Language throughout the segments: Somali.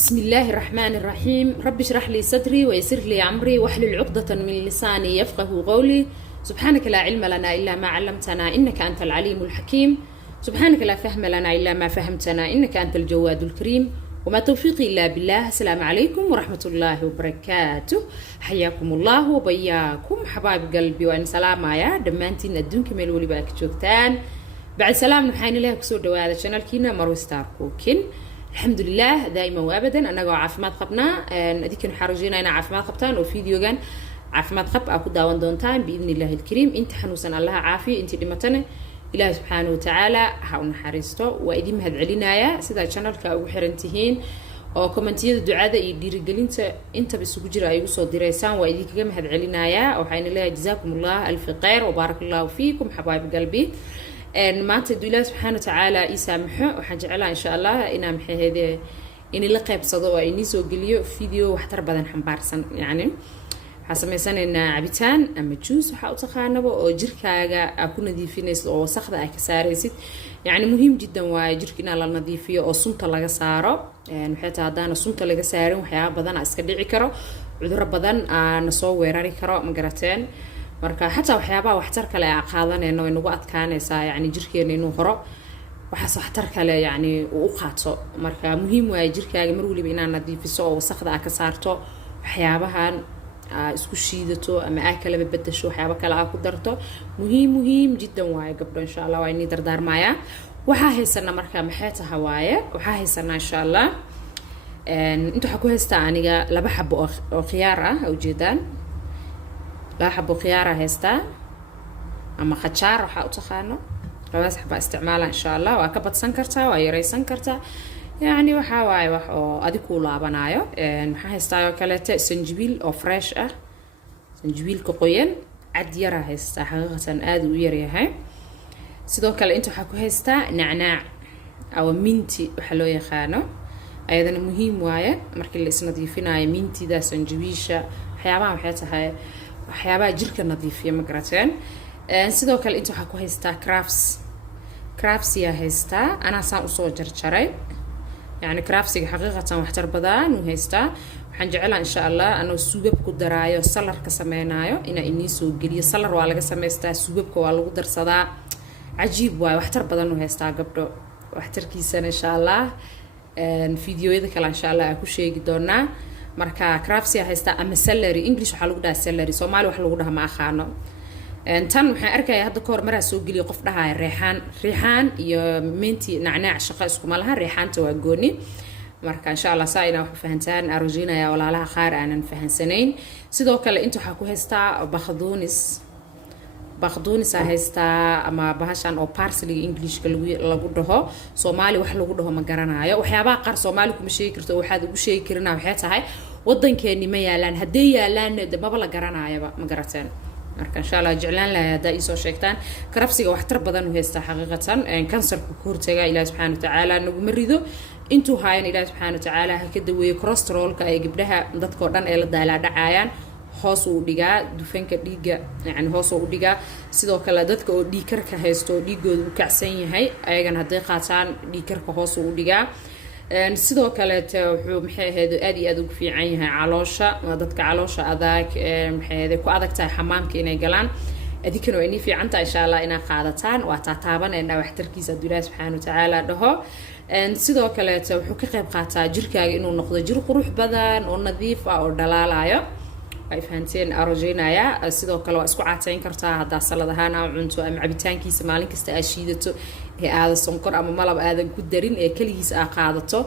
بسم الله الرحمن الرحيم. رب اشرح لي صدري ويسر لي أمري واحلل عقدة من لساني يفقه قولي. سبحانك لا علم لنا إلا ما علمتنا إنك أنت العليم الحكيم. سبحانك لا فهم لنا إلا ما فهمتنا إنك أنت الجواد الكريم. وما توفيقي إلا بالله. السلام عليكم ورحمة الله وبركاته. حياكم الله وبياكم حبايب قلبي وأن سلام يا دمانتين الدنك ملولي باك جوجتان. بعد سلام نحين الله كسور دواء هذا channel كينا مرو ستار كوكين. الحمد لله دائما وابدا انا عافماد قبنا اديك نحرجينا انا عافماد قبتان وفيديو كان عافماد قب اكو داون دونتان باذن الله الكريم. انت حنوسن الله عافيه انت دمتنا الله سبحانه وتعالى ها نحريستو وايدي مهد علينايا سدا channelka ugu xirantihiin oo commentiyada ducada iyo dhiirigelinta inta bisugu jira ay ugu soo direysaan waa idin kaga mahad celinaaya waxayna leeyahay jazakumullah alf khair wa barakallahu fiikum habaib qalbi. maanta duulaas subhanahu wa ta'ala isaamxo waxaan jecelahay insha Allah inaan maxayde in la qaybsado oo ay soo geliyo video waxtar badan xambaarsan yani waxa sameysanaynaa cabitaan ama juice waxa u taqaanaba oo jirkaaga ku nadiifinayso oo wasakhda ay ka saaraysid yani muhiim jiddan waa jirka in la nadiifiyo oo sunta laga saaro waxay tahay hadana sunta laga saarin waxyaabo badan iska dhici karo cudurro badan aan soo weerari karo ma garateen marka xataa waxyaabaha waxtar kale ay qaadanayno way nagu adkaanaysaa yani jirkeena inuu horo waxa waxtar kale yani uu qaato marka muhiim waa jirkaaga mar waliba inaad nadiifiso oo wasakhda ka saarto waxyaabahan isku shiidato ama ay kala bedesho waxyaabo kale ku darto muhiim jiddan waa gabdho insha Allah waa inay dardaarmaya waxa haysana marka maxay tahay waaye waxa haysana insha Allah inta waxa ku haysta aniga laba xabo oo khiyaar ah oo jeedaan لا حبو خيارة هستا أما خشار وحا أتخانو لباس حبا استعمالها إن شاء الله وأكبت سنكرتا ويري سنكرتا يعني وحاواي وحو أديكو لابنايو محا هستايو كاليتا سنجبيل أو فريش سنجبيل كقوين عديرا هستا حقيقة آدو ويري هاي سيدو كالا انتو حاكو هستا نعناع أو مينتي وحلو يخانو أيضا مهم وايا مركي اللي سنضيفيناي مينتي دا سنجبيشا حيابا وحياتها هاي waxyaabaha jirka nadiifiya ma garateen sidoo kale inta waxa ku haystaa crafts ya haystaa ana saan u soo jarjaray yani craftsiga xaqiiqatan waxtar badan u haystaa waxaan jecelahay insha Allah anoo suugab ku daraayo salarka sameeynayo ina inii soo geliyo salar waa laga sameystaa suugabka waa lagu darsadaa ajiib waa waxtar badan u haystaa gabdho waxtarkiisa insha Allah fiidiyoyada kale insha Allah ku sheegi doonaa marka crafts ya haysta ama celery english waxa lagu dhahaa celery Soomaali waxa lagu dhahaa ma aqaano tan waxaan arkay hadda koor maraa soo geliyo qof dhahay reexaan iyo minti nacnaac shaqo isku malaha reexaanta waa gooni marka insha Allah saayina wax fahantaan arojinaya walaalaha qaar aanan fahansanayn sidoo kale inta waxa ku haystaa baqduunis haysta ama bahashan oo parsley englishka lagu dhaho Soomaali wax lagu dhaho ma garanayo waxyaabaha qaar Soomaali kuma sheegi karto waxaad ugu sheegi karina waxay tahay wadankeeni ma yaalaan hadii yaalaan maba la garanaayaba ma garateen marka insha Allah jeclaan lahayd hadaa ii soo sheegtaan karabsiga waxtar badan u haysta xaqiiqatan kansarka ku hortaga Ilaahay subhanahu wa ta'ala nagu marido intuu haayeen Ilaahay subhanahu wa ta'ala ha ka daweeyo cholesterolka ay gabdhaha dadka oo dhan ee la daalaa hoos u dhigaa dufanka dhiiga yani hoos u dhigaa sidoo kale dadka oo dhiig karka haysto dhiigoodu u kacsan yahay ayagan haday qaataan dhiig karka hoos u dhigaa sidoo kale wuxuu maxay ahayd aad iyo aad ugu fiican yahay caloosha dadka caloosha adag maxay ahayd ku adag tahay xamaamka inay galaan adikana waa inii fiican tahay insha Allah inaa qaadataan waa taataabanayna waxtarkiisa Ilaahay subhanahu wa ta'ala dhaho sidoo kale wuxuu ka qayb qaataa jirkaaga inuu noqdo jir qurux badan oo nadiif ah oo dhalaalayo ay fahanteen arojinaya sidoo kale waa isku caateyn kartaa hada salad ahaan ama cunto ama cabitaankiisa maalin kasta aad shiidato ee aad sonkor ama malab aadan ku darin ee kaligiis aad qaadato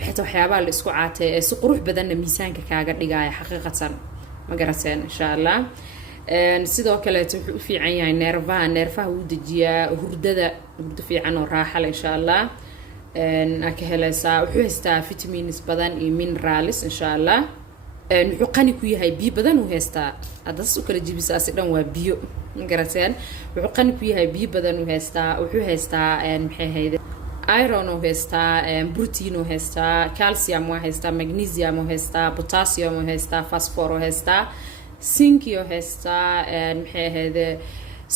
waxyaabaha la isku caatay ee si qurux badan miisaanka kaaga dhigaya xaqiiqatan ma garateen insha Allah sidoo kale wuxuu u fiican yahay neerfaha uu dajiyaa hurdo fiican oo raaxo leh insha Allah ka helaysaa wuxuu haystaa vitamins badan iyo minerals insha Allah wuxuu qani ku yahay biyo badan u haystaa adas u kala jibisaas dhan waa biyo garateen wuxuu qani ku yahay biyo badan u haystaa wuxuu haystaa maxay hayde iron oo haystaa protein oo haystaa calcium oo haystaa magnesium oo haystaa potassium oo haystaa phosphor oo haystaa zinc oo haystaa maxay hayde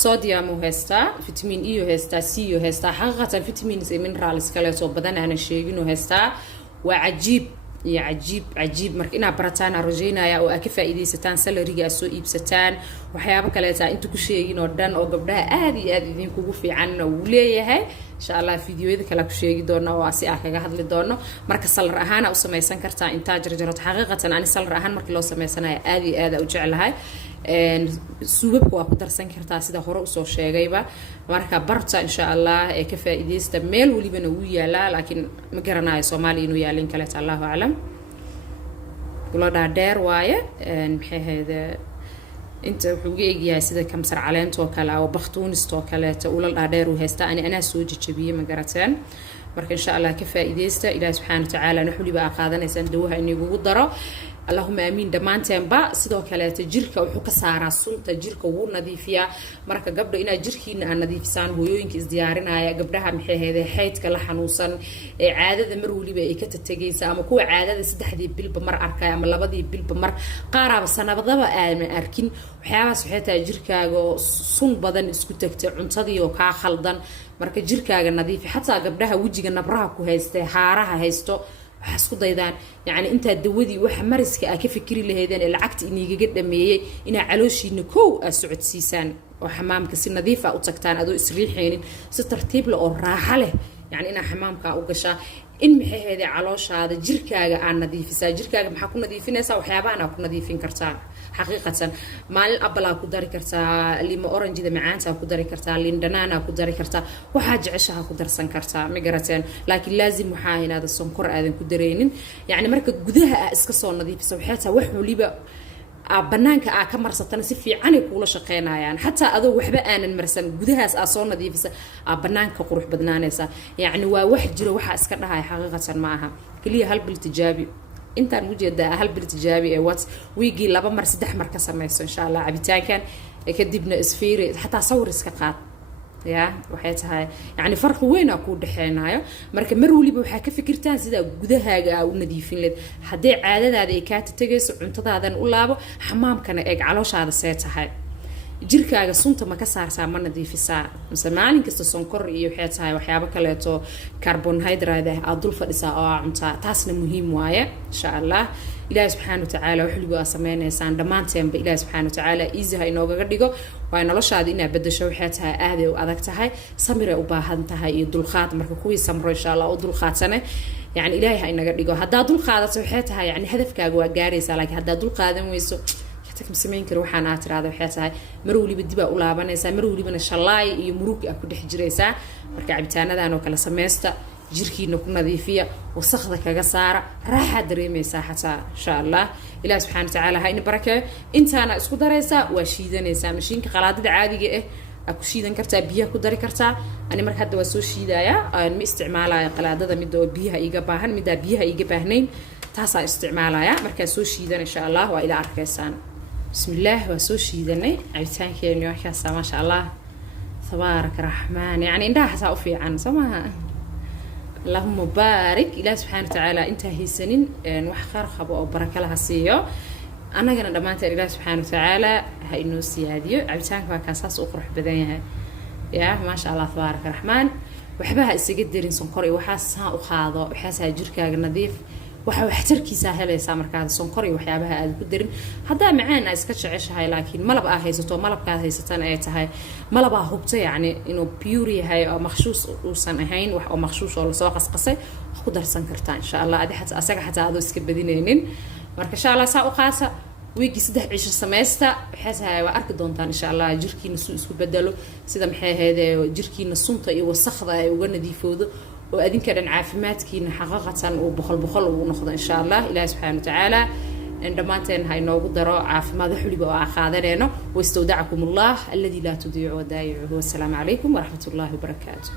sodium oo haystaa vitamin E oo haystaa C oo haystaa xaqiiqatan vitamins iyo minerals kale oo badan aan sheegin oo haystaa waa cajiib يا عجيب marka ina barataan arojeenaya oo aad ka faa'iideysataan salariga aad soo iibsataan waxyaabo kale inta ku sheegin oo dhan oo gabdhaha aad iyo aad idin kugu fiican uu leeyahay insha Allah fiidiyoyada kala ku sheegi doona oo si aan kaga hadli doono marka salar ahaan u sameeysan kartaa inta jarjarad xaqiiqatan ani salar ahaan markii loo sameeysanayo aad iyo aad u jecelahay suubabku waa ku darsan kartaa sida hore u soo sheegayba marka barta insha Allah ee ka faa'iideysta meel walibana uu yaalaa laakiin ma garanayo Soomaali inuu yaalin kale Allahu a'lam kula dhaadheer waaye maxay hayda inta wuxuu geeyahay sida kamsar caleento kale oo bakhtuunisto kale ta ula dhaadheer u haysta ana soo jajabiyay ma garataan marka insha Allah ka faa'iideysta Ilaahay subhanahu wa ta'ala nuxuliba qaadanaysan dawaha inuu daro اللهم امين dhamaanteen ba sidoo kale jirka wuxuu ka saaraa sunta jirka uu nadiifiya marka gabdho ina jirkiina aan nadiifisaan hooyooyinka is diyaarinaya gabdhaha maxay heeday xeydka la xanuunsan ee caadada mar waliba ay ka tatagaysa ama kuwa caadada saddexdii bilba mar arkay ama labadii bilba mar qaaraba sanadaba aan arkin waxyaabaas waxay tahay jirkaaga sun badan isku tagtay cuntadii oo ka khaldan marka jirkaaga nadiifi xataa gabdhaha wajiga nabraha ku haystay haaraha haysto waxaas ku daydaan yani inta dawadii waxa mariska ah ka fikiri lahaydeen ee lacagta iniiga dhameeyay ina calooshiina koow socodsiisaan oo xamaamka si nadiif ah u tagtaan adoo isriixeenin si tartiib leh oo raaxo leh yani ina xamaamka u gashaa in maxay heeday calooshaada jirkaaga aan nadiifisaa jirkaaga maxaa ku nadiifinaysaa waxyaabaha ku nadiifin kartaa xaqiiqatan maalin abala ku dari kartaa limo orange da macaanta ku dari kartaa liin dhanaana ku dari kartaa waxa jeceshaha ku darsan kartaa ma garateen laakiin laazim waxa inaad sonkor aadan ku dareenin yani marka gudaha iska soo nadiifiso waxay tahay wax waliba banaanka ka marsatana si fiican ay kula shaqeynayaan hatta adoo waxba aanan marsan gudahaas soo nadiifisa banaanka qurux badnaanaysa yani waa wax jiro waxa iska dhahay xaqiiqatan ma aha kaliya hal bil tijaabi intaan ujeedaa hal bil tijaabi ee what weegi 2 mar 3 mar ka sameeyso insha Allah cabitaankan kadibna isfiiri hatta sawir iska qaad ya waxay tahay yani farq weyn ku dhaxeenayo marka mar waliba waxa ka fikirtaan sida gudahaaga u nadiifin leed hadii caadadaada ay ka tagayso cuntadaadan u laabo xamaamkana eeg calooshaada see tahay jirkaaga sunta ma ka saarsaa ma nadiifisaa mise maalin kasta sonkor iyo waxay tahay waxyaabo kale oo carbohydrate ah dul fadhisaa oo cunta taasna muhiim waaye insha Allah Ilaahay subhanahu wa ta'ala wuxuu u sameeynaysan dhamaanteen ba Ilaahay subhanahu wa ta'ala iisaha inooga dhigo waa noloshaada ina bedesho waxay tahay aad u adag tahay samir u baahan tahay iyo dulqaad marka kuwii samro insha Allah oo dulqaadsane yani Ilaahay ha inaga dhigo hadaa dulqaadato waxay tahay yani hadafkaaga waa gaaraysaa laakiin hadaa dulqaadan weyso سمين كرو حنا ترى وحياتها مرو اللي بدي بقول عبانيسا مرو اللي بنا شلاي يمروك أكو دحجريسا مركب عبتانا ده أنا كلا سميستا جيركي نكون نظيفية وسخذك جسارة راح دريمي ساحتها إن شاء الله إله سبحانه وتعالى هاي بركة أنت أنا اسكو دريسا وشيدا نيسا مشين كقلادة عادي إيه أكو شيدا كرتا بيها كو دري كرتا أنا مركب هذا وسو شيدا يا أنا استعمالها قلادة مدو بيها إيجا باهن مدا بيها إيجا باهنين تاسع استعمالها يا مركب سو شيدا إن شاء الله وإلى أركيسان بسم الله وسوشي ذني عيتان كيني وحكاسة ما شاء الله تبارك الرحمن يعني إنها حساء في عن سماها اللهم بارك إله سبحانه وتعالى انت هي سنين وحخر خبو أو بركة لها سيو أنا قلنا دمانت إله سبحانه وتعالى هاي إنو سياديو عيتان كاساس أقرح بدنيها يا ما شاء الله تبارك الرحمن وحبها السجدرين سنقري وحاسها وخاضة وحاسها جركا نظيف waxa waxtarkiisa helaysa markaad sonkor iyo waxyaabaha aad ku darin hadaa macaan iska jeceshahay laakiin malab ah haysato malabka haysatan ay tahay malaba hubta yani inuu pure yahay oo makhshuus uusan ahayn wax oo makhshuus oo la soo qasqasay wax ku darsan kartaa insha Allah asaga xataa aad iska badinaynin marka insha Allah saa u qaasa weegi 3 cisho sameeysta waxay waa arki doontaan insha Allah jirkiina suu isku bedelo sida maxay ahaydee jirkiina sunta iyo wasakhda ay uga nadiifoodo وأدين كان عافمات كين حقيقة وبخل ونخذ إن شاء الله إله سبحانه وتعالى عندما هاي نوجد دراء عافمات حلي بقى خاذرينه واستودعكم الله الذي لا تضيع ودائعه والسلام عليكم ورحمة الله وبركاته.